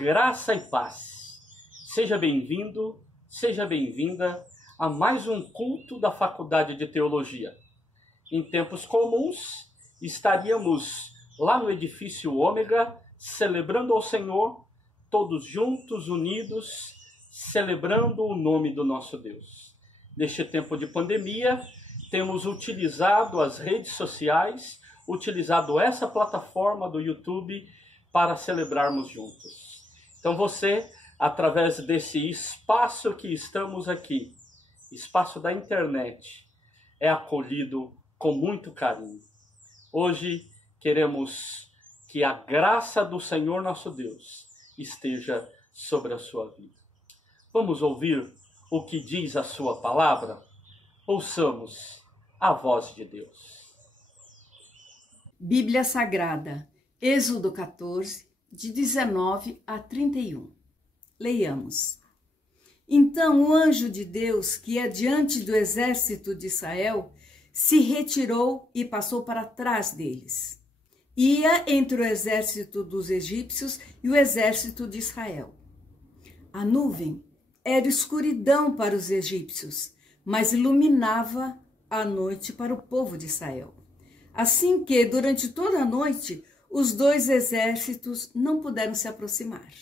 Graça e paz. Seja bem-vindo, seja bem-vinda a mais um culto da Faculdade de Teologia. Em tempos comuns, estaríamos lá no edifício Ômega, celebrando ao Senhor, todos juntos, unidos, celebrando o nome do nosso Deus. Neste tempo de pandemia, temos utilizado as redes sociais, utilizado essa plataforma do YouTube para celebrarmos juntos. Então você, através desse espaço que estamos aqui, espaço da internet, é acolhido com muito carinho. Hoje queremos que a graça do Senhor nosso Deus esteja sobre a sua vida. Vamos ouvir o que diz a sua palavra? Ouçamos a voz de Deus. Bíblia Sagrada, Êxodo 14, de 19 a 31. Leiamos. Então o anjo de Deus, que é diante do exército de Israel, se retirou e passou para trás deles. Ia entre o exército dos egípcios e o exército de Israel. A nuvem era escuridão para os egípcios, mas iluminava a noite para o povo de Israel. Assim que, durante toda a noite, os dois exércitos não puderam se aproximar.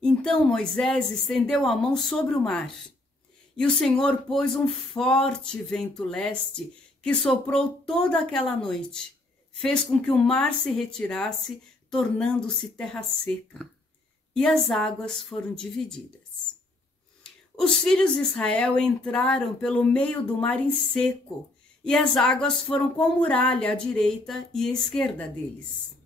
Então Moisés estendeu a mão sobre o mar, e o Senhor pôs um forte vento leste que soprou toda aquela noite, fez com que o mar se retirasse, tornando-se terra seca, e as águas foram divididas. Os filhos de Israel entraram pelo meio do mar em seco, e as águas foram com muralha à direita e à esquerda deles.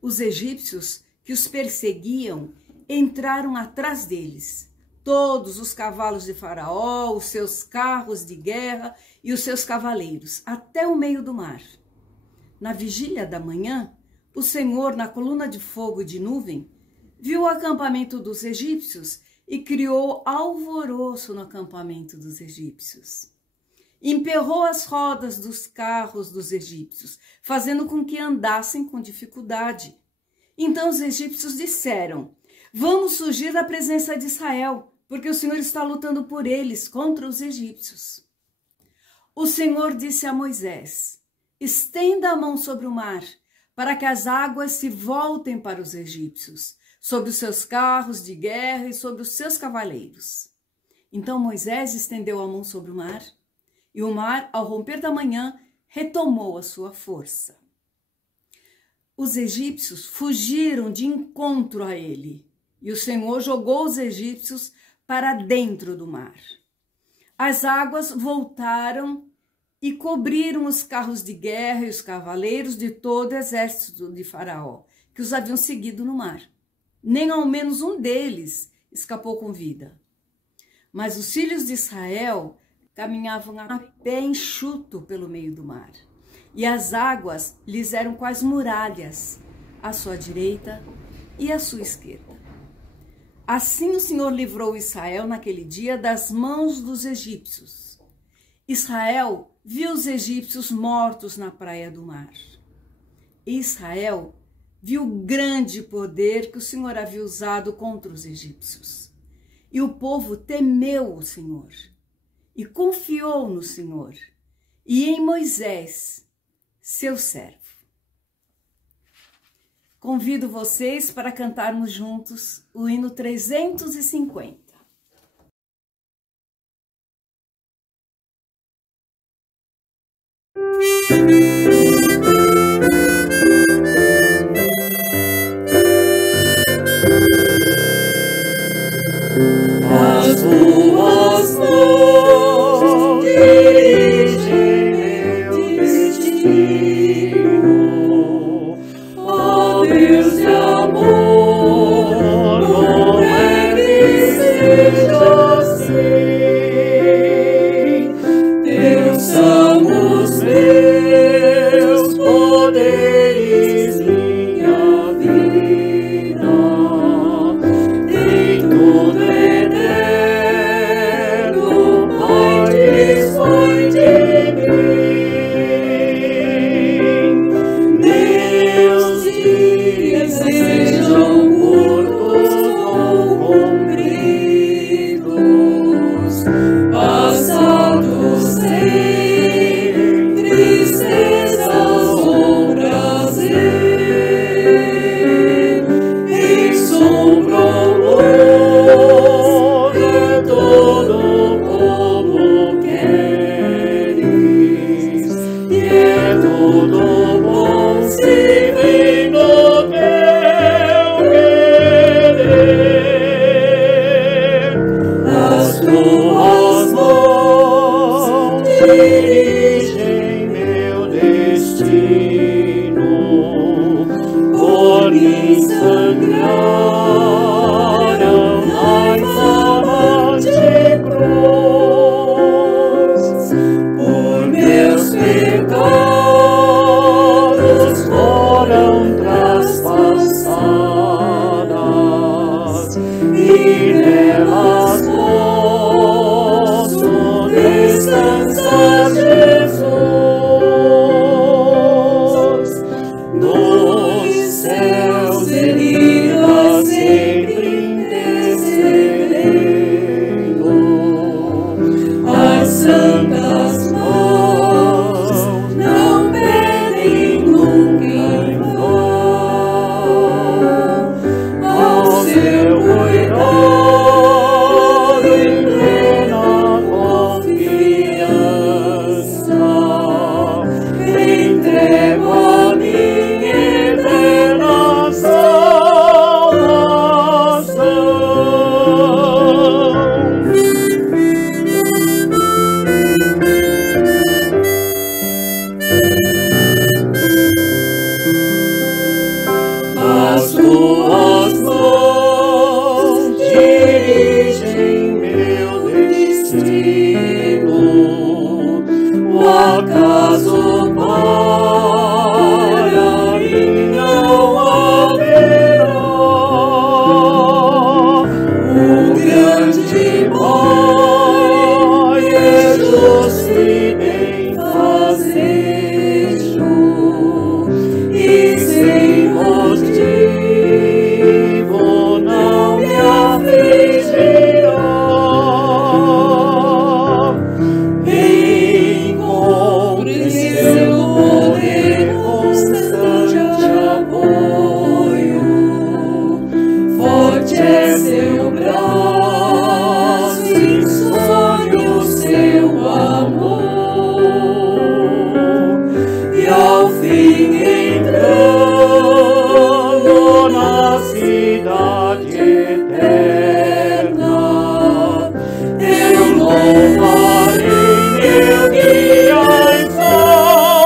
Os egípcios que os perseguiam entraram atrás deles, todos os cavalos de Faraó, os seus carros de guerra e os seus cavaleiros, até o meio do mar. Na vigília da manhã, o Senhor, na coluna de fogo e de nuvem, viu o acampamento dos egípcios e criou alvoroço no acampamento dos egípcios. Emperrou as rodas dos carros dos egípcios, fazendo com que andassem com dificuldade. Então os egípcios disseram: vamos fugir da presença de Israel, porque o Senhor está lutando por eles contra os egípcios. O Senhor disse a Moisés: estenda a mão sobre o mar, para que as águas se voltem para os egípcios, sobre os seus carros de guerra e sobre os seus cavaleiros. Então Moisés estendeu a mão sobre o mar, e o mar, ao romper da manhã, retomou a sua força. Os egípcios fugiram de encontro a ele, e o Senhor jogou os egípcios para dentro do mar. As águas voltaram e cobriram os carros de guerra e os cavaleiros de todo o exército de Faraó, que os haviam seguido no mar. Nem ao menos um deles escapou com vida. Mas os filhos de Israel caminhavam a pé enxuto pelo meio do mar, e as águas lhes eram quais muralhas, à sua direita e à sua esquerda. Assim o Senhor livrou Israel naquele dia das mãos dos egípcios. Israel viu os egípcios mortos na praia do mar. E Israel viu o grande poder que o Senhor havia usado contra os egípcios. E o povo temeu o Senhor e confiou no Senhor e em Moisés, seu servo. Convido vocês para cantarmos juntos o hino 350. As tuas mãos dirigem meu destino, ó Deus de amor, não é que seja assim. Teus são os meus ao fim entrando na cidade eterna. Eu louvarei meu guia e Salvador.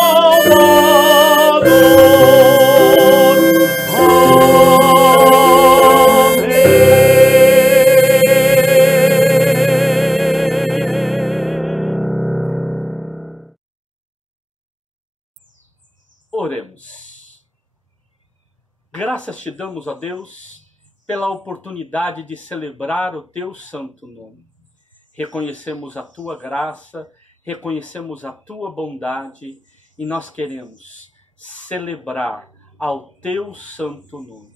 Oremos. Graças te damos, ó Deus, pela oportunidade de celebrar o teu santo nome. Reconhecemos a tua graça, reconhecemos a tua bondade e nós queremos celebrar ao teu santo nome.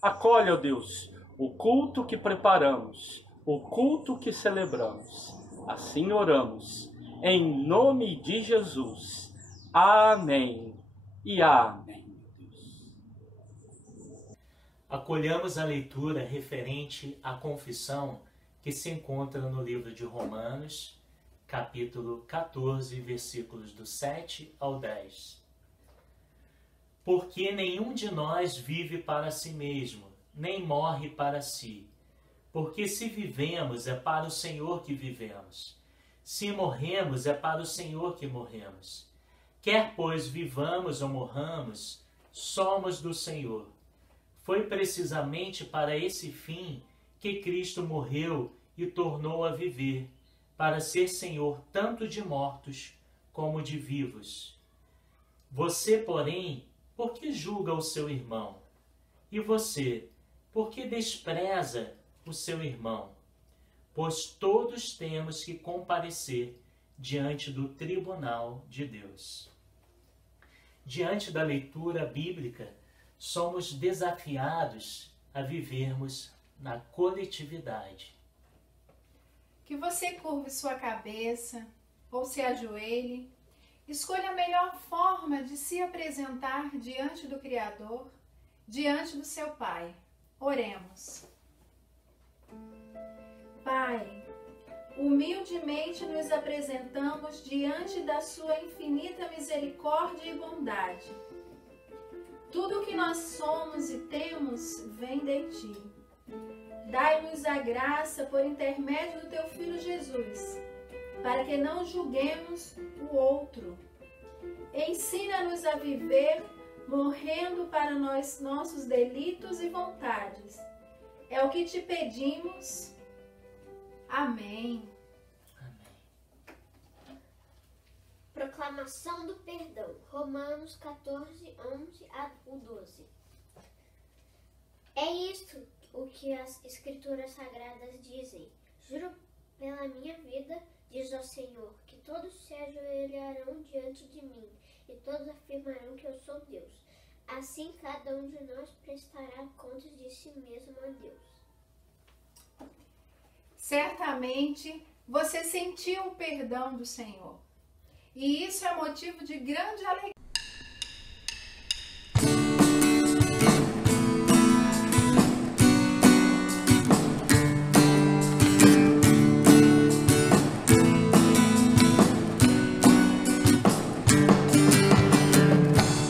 Acolhe, ó Deus, o culto que preparamos, o culto que celebramos. Assim oramos, em nome de Jesus. Amém e amém. Acolhamos a leitura referente à confissão que se encontra no livro de Romanos, capítulo 14, versículos do 7 ao 10. Porque nenhum de nós vive para si mesmo, nem morre para si. Porque se vivemos, é para o Senhor que vivemos. Se morremos, é para o Senhor que morremos. Quer, pois, vivamos ou morramos, somos do Senhor. Foi precisamente para esse fim que Cristo morreu e tornou a viver, para ser Senhor tanto de mortos como de vivos. Você, porém, por que julga o seu irmão? E você, por que despreza o seu irmão? Pois todos temos que comparecer diante do tribunal de Deus. Diante da leitura bíblica, somos desafiados a vivermos na coletividade. Que você curve sua cabeça ou se ajoelhe, escolha a melhor forma de se apresentar diante do Criador, diante do seu Pai. Oremos. Pai, humildemente nos apresentamos diante da sua infinita misericórdia e bondade. Tudo o que nós somos e temos vem de Ti. Dai-nos a graça por intermédio do Teu Filho Jesus, para que não julguemos o outro. Ensina-nos a viver morrendo para nossos delitos e vontades. É o que te pedimos. Amém. Proclamação do perdão. Romanos 14, 11 a 12. É isto o que as Escrituras Sagradas dizem. Juro pela minha vida, diz o Senhor, que todos se ajoelharão diante de mim e todos afirmarão que eu sou Deus. Assim, cada um de nós prestará contas de si mesmo a Deus. Certamente, você sentiu o perdão do Senhor. E isso é motivo de grande alegria.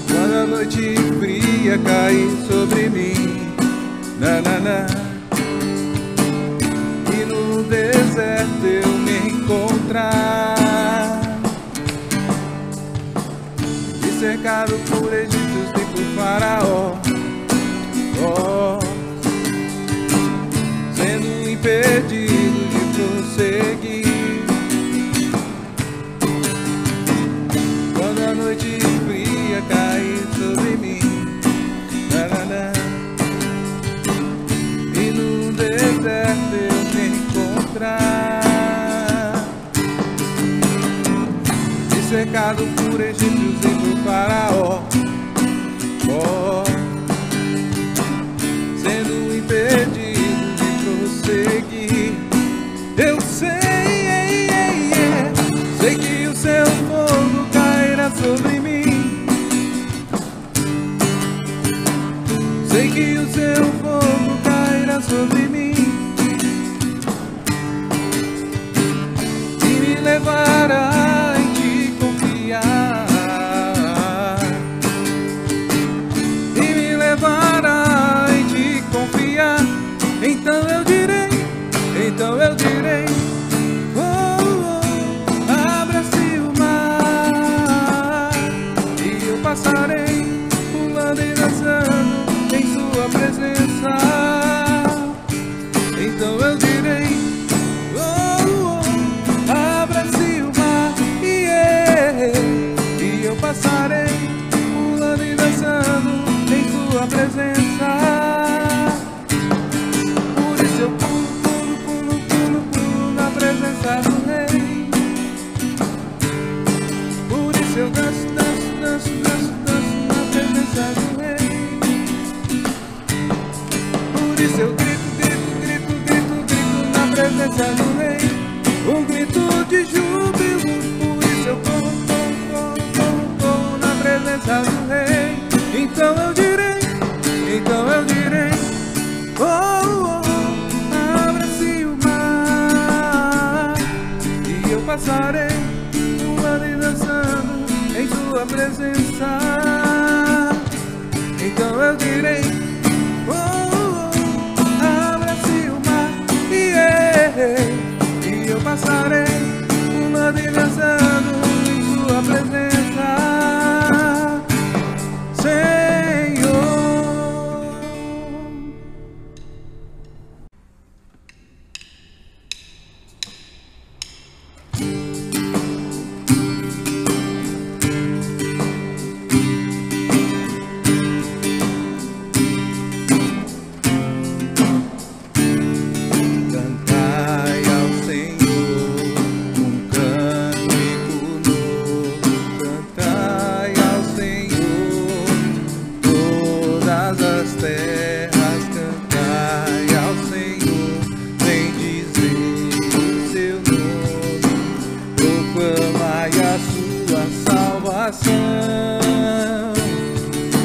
Quando a noite fria cair sobre mim, e no deserto eu me encontrar, e cercado por egípcios e por faraó, sendo impedido de prosseguir. Quando a noite fria cair sobre mim, e no deserto eu me encontrar, e cercado por egípcios e por faraó, sendo impedido de prosseguir. Eu sei que o seu fogo cairá sobre mim. Sei que o seu fogo cairá sobre mim e me levará em te confiar. passarei pulando e dançando em sua presença. Então eu direi, oh, oh, abra-se o mar, e eu passarei pulando e dançando em sua presença. Por isso eu pulo, pulo, pulo, pulo, pulo na presença do Rei. Por isso eu danço, danço, danço, danço, danço na presença do Rei. Por isso eu grito, grito, grito, grito, grito na presença do Rei. Um grito de júbilo. Por isso eu corro, corro, corro, corro, corro na presença do Rei. Então eu direi, oh, oh, oh, abra-se o mar, e eu passarei pulando e dançando em sua presença. Então eu direi, oh, oh, abra-se o mar, e eu passarei pulando e dançando em sua presença.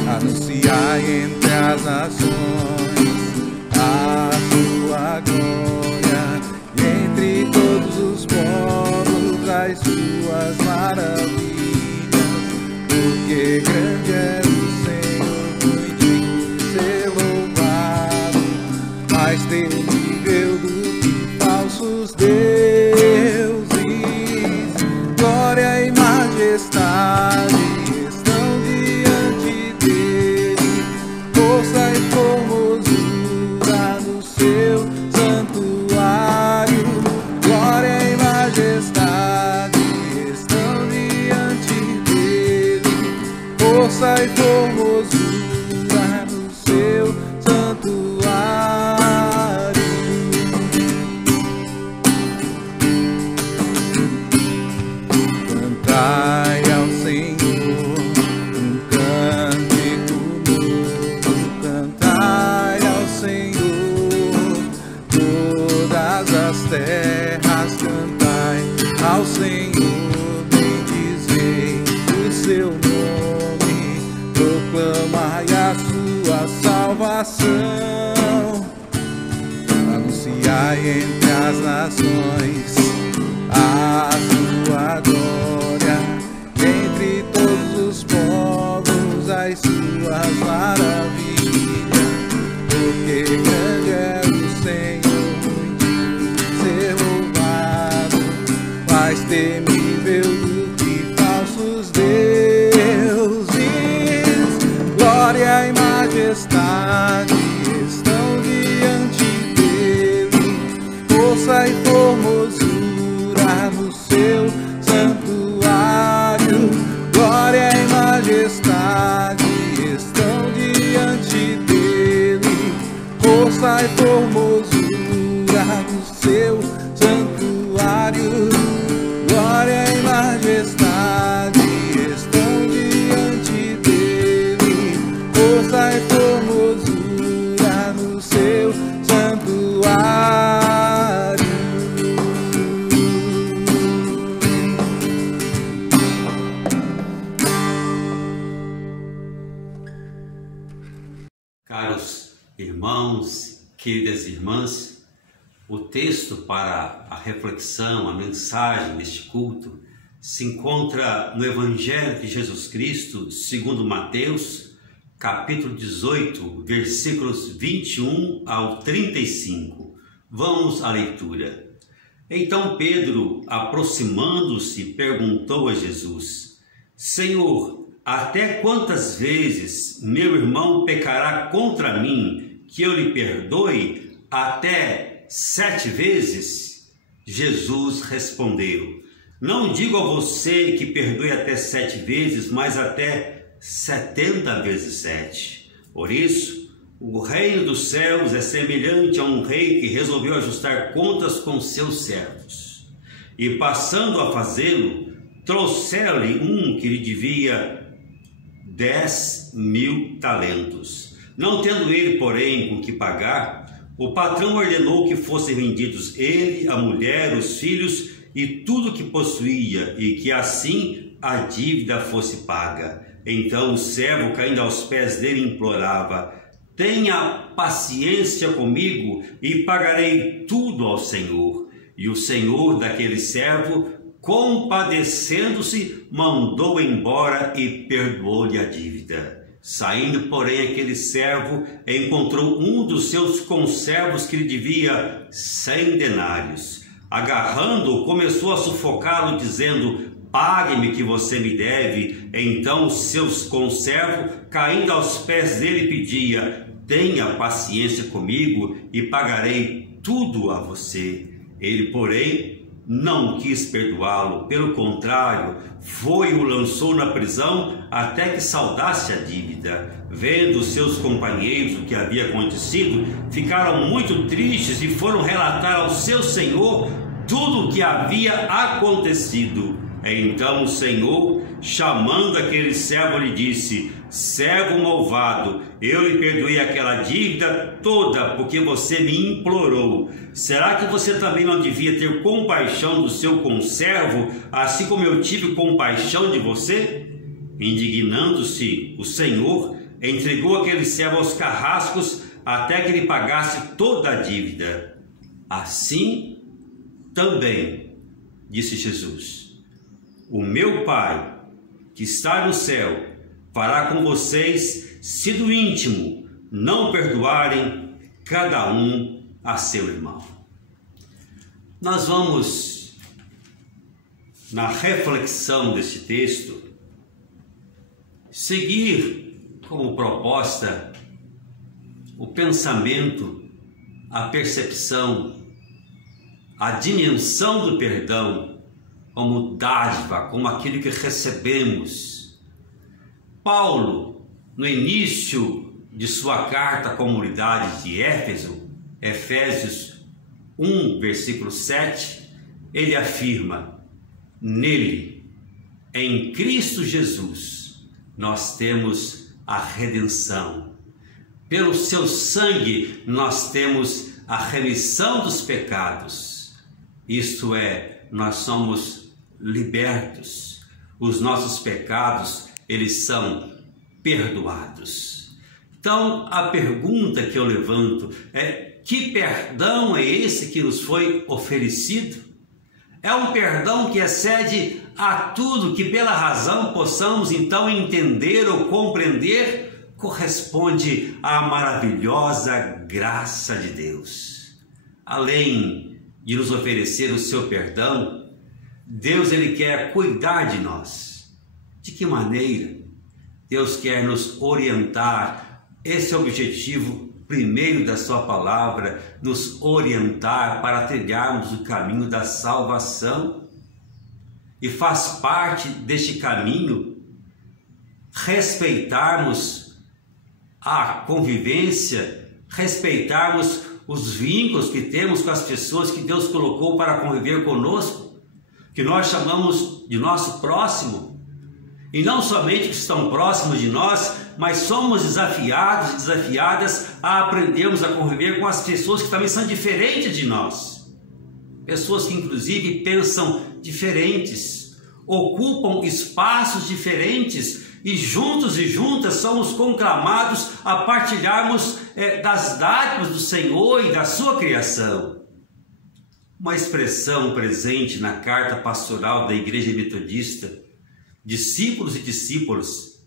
Anunciai entre as nações a sua glória, e entre todos os povos as suas maravilhas, porque grande é o Senhor, muito digno de ser louvado, mais temível do que falsos deuses. Glória e majestade estão diante dele, força e formosura no seu santuário. Glória e majestade estão diante dele, força e formosura no seu santuário. Cantai ao Senhor um cântico novo, cantai ao Senhor todas as terras, cantai ao Senhor, bendizei o seu nome, proclamai a sua salvação, anunciai entre as nações a sua glória, entre todos os povos as suas maravilhas, porque grande é o Senhor, muito digno de ser louvado, mais temível do que falsos deuses. Glória e majestade estão diante dele, força e formosura no seu santuário. Glória e majestade estão diante dele, força e formosura no seu santuário. Glória e majestade estão diante dele, força e formosura no seu santuário. Caros irmãos, queridas irmãs, o texto para a reflexão, a mensagem deste culto se encontra no Evangelho de Jesus Cristo, segundo Mateus, capítulo 18, versículos 21 ao 35. Vamos à leitura. Então Pedro, aproximando-se, perguntou a Jesus: Senhor, até quantas vezes meu irmão pecará contra mim, que eu lhe perdoe? Até 7 vezes? Jesus respondeu: não digo a você que perdoe até 7 vezes, mas até 70 vezes 7. Por isso, o reino dos céus é semelhante a um rei que resolveu ajustar contas com seus servos. E passando a fazê-lo, trouxeram-lhe um que lhe devia 10.000 talentos. Não tendo ele, porém, com que pagar, o patrão ordenou que fossem vendidos ele, a mulher, os filhos e tudo que possuía, e que assim a dívida fosse paga. Então o servo, caindo aos pés dele, implorava: tenha paciência comigo e pagarei tudo ao Senhor. E o senhor daquele servo, compadecendo-se, mandou embora e perdoou-lhe a dívida. Saindo, porém, aquele servo encontrou um dos seus conservos que lhe devia 100 denários. Agarrando-o, começou a sufocá-lo, dizendo: pague-me que você me deve. Então o seu conservo, caindo aos pés dele, pedia: tenha paciência comigo e pagarei tudo a você. Ele, porém, não quis perdoá-lo, pelo contrário, foi e o lançou na prisão até que saldasse a dívida. Vendo seus companheiros o que havia acontecido, ficaram muito tristes e foram relatar ao seu senhor tudo o que havia acontecido. Então o senhor, chamando aquele servo, lhe disse: servo malvado, eu lhe perdoei aquela dívida toda porque você me implorou. Será que você também não devia ter compaixão do seu conservo, assim como eu tive compaixão de você? Indignando-se, o senhor entregou aquele servo aos carrascos até que lhe pagasse toda a dívida. Assim também, disse Jesus, o meu Pai, que está no céu, fará com vocês, se do íntimo não perdoarem cada um a seu irmão. Nós vamos, na reflexão deste texto, seguir como proposta o pensamento, a percepção, a dimensão do perdão como dádiva, como aquilo que recebemos. Paulo, no início de sua carta à comunidade de Éfeso, Efésios 1, versículo 7, ele afirma: nele, em Cristo Jesus, nós temos a redenção. Pelo seu sangue, nós temos a remissão dos pecados. Isto é, nós somos libertos. Os nossos pecados, eles são perdoados. Então, a pergunta que eu levanto é: que perdão é esse que nos foi oferecido? É um perdão que excede a tudo que pela razão possamos então entender ou compreender, corresponde à maravilhosa graça de Deus. Além de nos oferecer o seu perdão, Deus ele quer cuidar de nós. De que maneira? Deus quer nos orientar. Esse é o objetivo primeiro da sua palavra, nos orientar para trilharmos o caminho da salvação. E faz parte deste caminho respeitarmos a convivência, respeitarmos os vínculos que temos com as pessoas que Deus colocou para conviver conosco, que nós chamamos de nosso próximo. E não somente que estão próximos de nós, mas somos desafiados e desafiadas a aprendermos a conviver com as pessoas que também são diferentes de nós. Pessoas que inclusive pensam diferentes, ocupam espaços diferentes e juntos e juntas somos conclamados a partilharmos das dádivas do Senhor e da sua criação. Uma expressão presente na carta pastoral da Igreja Metodista: discípulos e discípulas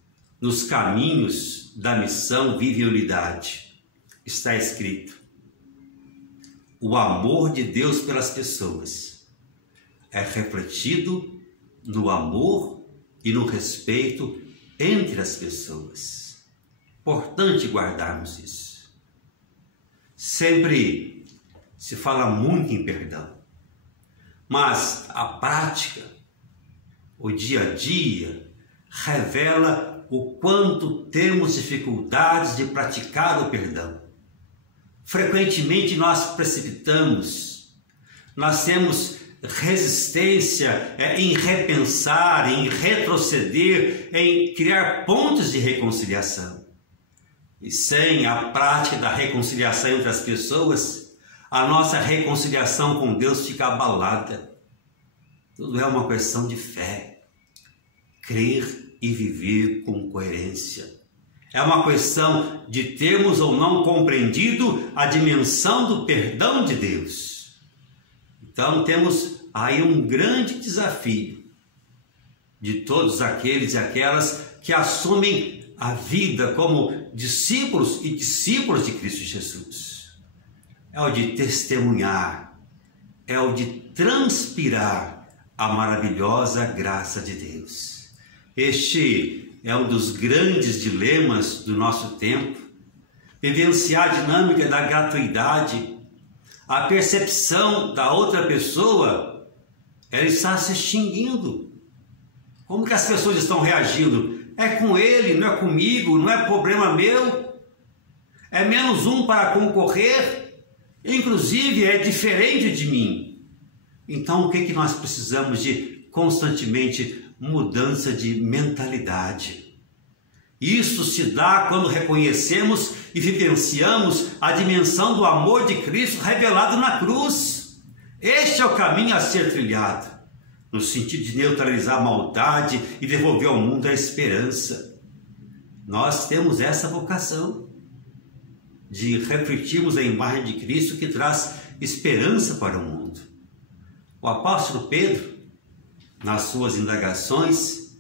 nos caminhos da missão vivem unidade. Está escrito: o amor de Deus pelas pessoas é refletido no amor e no respeito entre as pessoas. Importante guardarmos isso. Sempre se fala muito em perdão, mas a prática, o dia a dia, revela o quanto temos dificuldades de praticar o perdão. Frequentemente nós precipitamos, nós temos resistência em repensar, em retroceder, em criar pontos de reconciliação. E sem a prática da reconciliação entre as pessoas, a nossa reconciliação com Deus fica abalada. Tudo é uma questão de fé, crer e viver com coerência. É uma questão de termos ou não compreendido a dimensão do perdão de Deus. Então temos aí um grande desafio de todos aqueles e aquelas que assumem a vida como discípulos e discípulas de Cristo Jesus. É o de testemunhar, é o de transpirar a maravilhosa graça de Deus. Este é um dos grandes dilemas do nosso tempo, vivenciar a dinâmica da gratuidade. A percepção da outra pessoa, ela está se extinguindo. Como que as pessoas estão reagindo? É com ele, não é comigo, não é problema meu. É menos um para concorrer, inclusive é diferente de mim. Então o que nós precisamos de constantemente? Mudança de mentalidade. Isso se dá quando reconhecemos e vivenciamos a dimensão do amor de Cristo revelado na cruz. Este é o caminho a ser trilhado, no sentido de neutralizar a maldade e devolver ao mundo a esperança. Nós temos essa vocação de refletirmos a imagem de Cristo que traz esperança para o mundo. O apóstolo Pedro, nas suas indagações,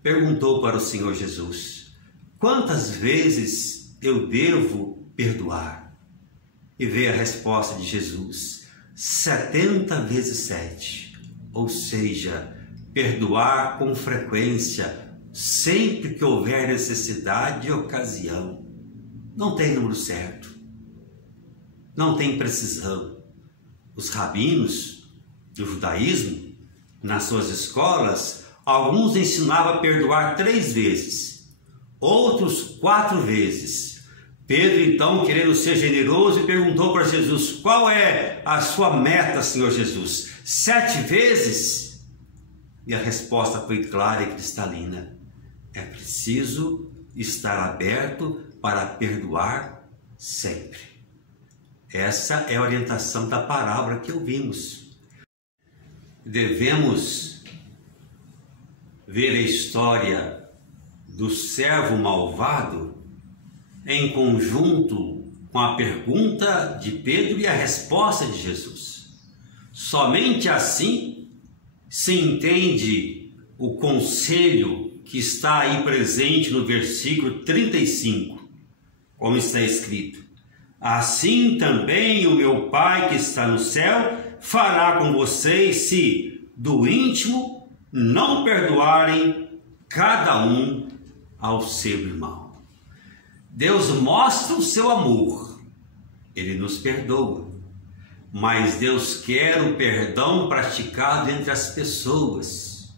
perguntou para o Senhor Jesus: quantas vezes eu devo perdoar? E veio a resposta de Jesus: 70 vezes 7. Ou seja, perdoar com frequência, sempre que houver necessidade e ocasião. Não tem número certo, não tem precisão. Os rabinos do judaísmo, nas suas escolas, alguns ensinavam a perdoar 3 vezes, outros 4 vezes. Pedro, então, querendo ser generoso, perguntou para Jesus: qual é a sua meta, Senhor Jesus? 7 vezes? E a resposta foi clara e cristalina: é preciso estar aberto para perdoar sempre. Essa é a orientação da parábola que ouvimos. Devemos ver a história do servo malvado em conjunto com a pergunta de Pedro e a resposta de Jesus. Somente assim se entende o conselho que está aí presente no versículo 35, como está escrito: assim também o meu Pai que está no céu fará com vocês se do íntimo não perdoarem cada um ao seu irmão. Deus mostra o seu amor, Ele nos perdoa, mas Deus quer o perdão praticado entre as pessoas.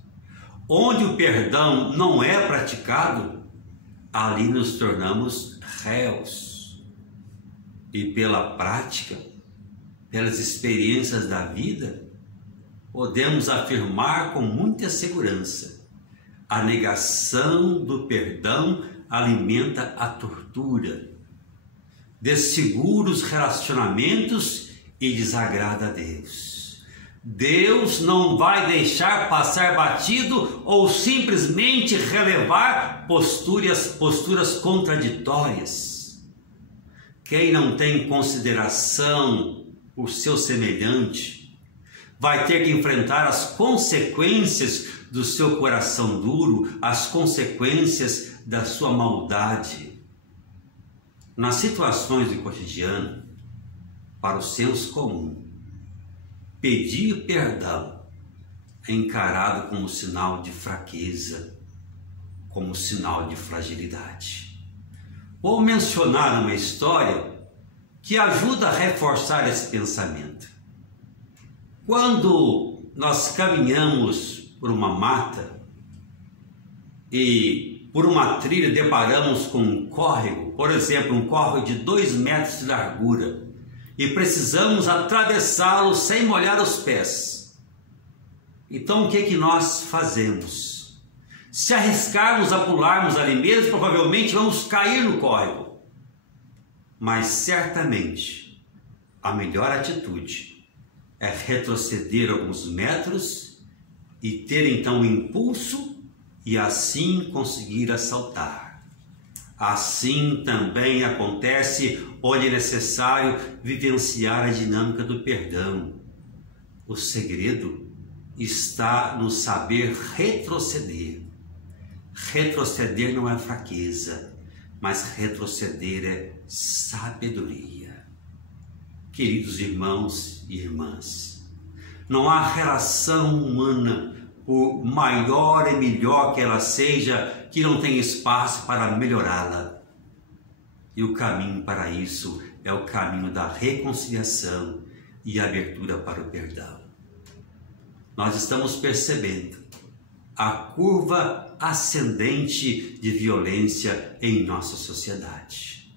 Onde o perdão não é praticado, ali nos tornamos réus. E pela prática, pelas experiências da vida, podemos afirmar com muita segurança: a negação do perdão alimenta a tortura, desfigura os relacionamentos e desagrada a Deus. Deus não vai deixar passar batido ou simplesmente relevar posturas contraditórias. Quem não tem consideração por seu semelhante vai ter que enfrentar as consequências do seu coração duro, as consequências da sua maldade. Nas situações do cotidiano, para o senso comum, pedir perdão é encarado como sinal de fraqueza, como sinal de fragilidade. Vou mencionar uma história que ajuda a reforçar esse pensamento. Quando nós caminhamos por uma mata e por uma trilha deparamos com um córrego, por exemplo, um córrego de 2 metros de largura, e precisamos atravessá-lo sem molhar os pés. Então o que nós fazemos? Se arriscarmos a pularmos ali mesmo, provavelmente vamos cair no córrego. Mas certamente a melhor atitude é retroceder alguns metros e ter então o impulso e assim conseguir saltar. Assim também acontece onde é necessário vivenciar a dinâmica do perdão. O segredo está no saber retroceder. Retroceder não é fraqueza, mas retroceder é sabedoria. Queridos irmãos e irmãs, não há relação humana, por maior e melhor que ela seja, que não tenha espaço para melhorá-la. E o caminho para isso é o caminho da reconciliação e abertura para o perdão. Nós estamos percebendo a curva ascendente de violência em nossa sociedade.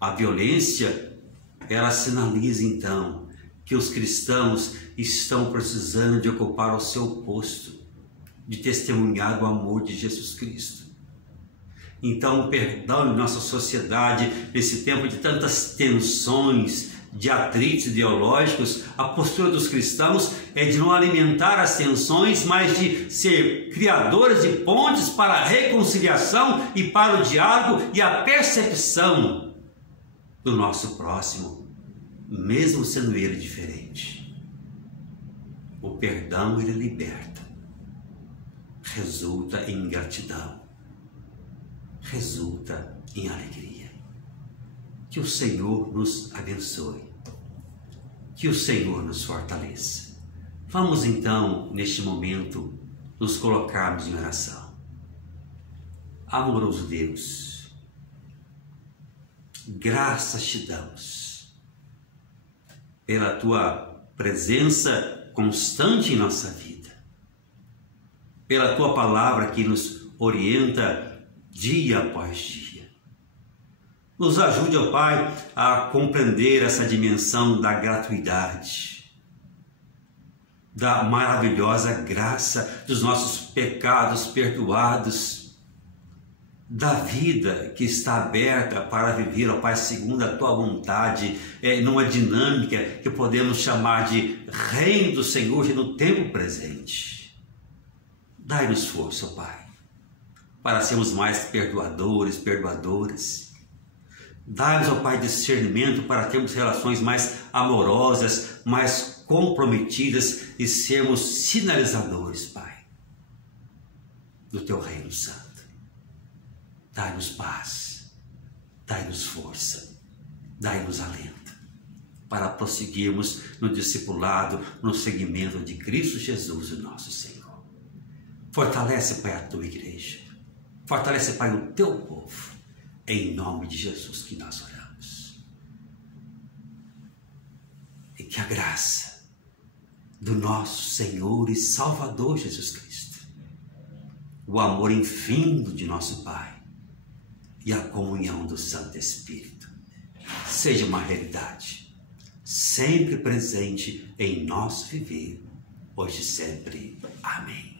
A violência, ela sinaliza então que os cristãos estão precisando de ocupar o seu posto, de testemunhar o amor de Jesus Cristo. Então, o perdão em nossa sociedade, nesse tempo de tantas tensões, de atritos ideológicos, a postura dos cristãos é de não alimentar as tensões, mas de ser criadores de pontes para a reconciliação e para o diálogo e a percepção do nosso próximo, mesmo sendo ele diferente. O perdão, ele liberta, resulta em gratidão, resulta em alegria. Que o Senhor nos abençoe, que o Senhor nos fortaleça. Vamos então, neste momento, nos colocarmos em oração. Amoroso Deus, graças te damos pela tua presença constante em nossa vida, pela tua palavra que nos orienta dia após dia. Nos ajude, ó Pai, a compreender essa dimensão da gratuidade, da maravilhosa graça dos nossos pecados perdoados, da vida que está aberta para viver, ó Pai, segundo a tua vontade, numa dinâmica que podemos chamar de reino do Senhor no tempo presente. Dai-nos força, ó Pai, para sermos mais perdoadores, perdoadoras. Dai-nos, ó Pai, discernimento para termos relações mais amorosas, mais comprometidas e sermos sinalizadores, Pai, do Teu Reino Santo. Dai-nos paz, dai-nos força, dai-nos alento para prosseguirmos no discipulado, no seguimento de Cristo Jesus, o nosso Senhor. Fortalece, Pai, a Tua igreja. Fortalece, Pai, o Teu povo. Em nome de Jesus que nós oramos. E que a graça do nosso Senhor e Salvador Jesus Cristo, o amor infinito de nosso Pai e a comunhão do Santo Espírito seja uma realidade, sempre presente em nosso viver, hoje e sempre. Amém.